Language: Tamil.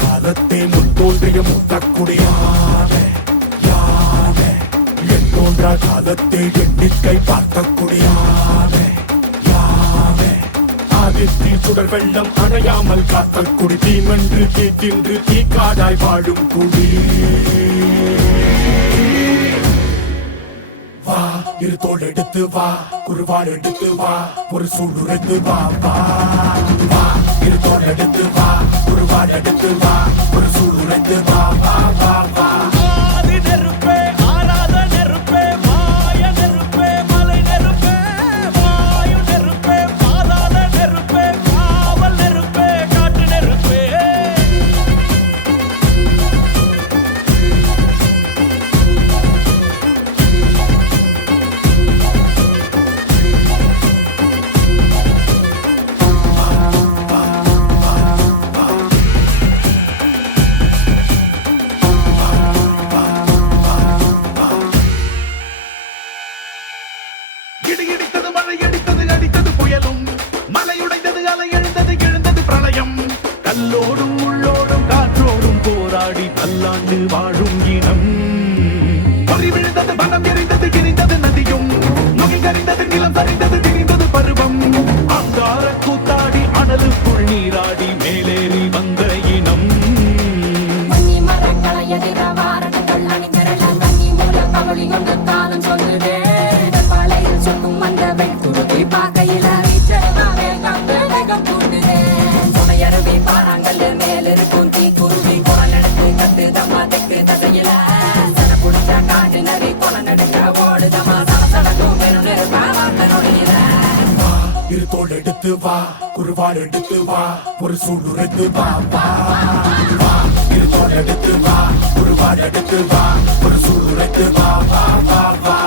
காலத்தே முன் தோன்றிய முத்தக்குடியானே யானே என் தோன்றா காலத்தே எண்ணிக்கை பார்க்கக்கூடியானே யானே ஆதித்தி சுடர் வெள்ளம் அணையாமல் காத்த குடி தீமென்று தீத்தின்று தீக்காடாய் வாழும் குடி வா இரு தோள் எடுத்து வா குருவாள் எடுத்து வா ஒரு சூடுரைத்து வா வா வா இரு தோள் எடுத்து வா குருவாள் எடுத்து வா ஒரு சூடுரைத்து வா வா வா வா இடித்தது மழை அடித்தது அடித்தது புயலும் மலையுடைந்தது அலை எழுந்தது எழுந்தது பிரளயம் கல்லோடும் உள்ளோடும் காற்றோடும் போராடி பல்லாண்டு வாழும் இனம் பொறி விழுந்தது மனம் எரிந்தது கிரிந்தது நதியும் நுகை கரிந்தது நிலம் சரிந்தது திரிந்தது பருவம் அங்கார கூத்தாடி அனலுக்குள் நீராடி மேலேறி வந்த இனம் காலம் சொல்லுதே பார்க்கையில சுமையருவி பாறாங்கல் மேல் இருக்கும் தீ குருவி குரல் எடுத்து கத்து தம்மா தெக்கு தசையில சன புடிச்ச காட்டு நரி குளம் நடுக்க ஓடுதமா சடக்கும் பெரும் நெருப்பாவாக்க நொடியில இரு தோள் எடுத்து வா குருவாள் எடுத்து வா ஒரு சூடுரைத்து வா வா வா இரு தோள் எடுத்து வா குருவாள் எடுத்து வா ஒரு சூடுரைத்து வா வா வா வா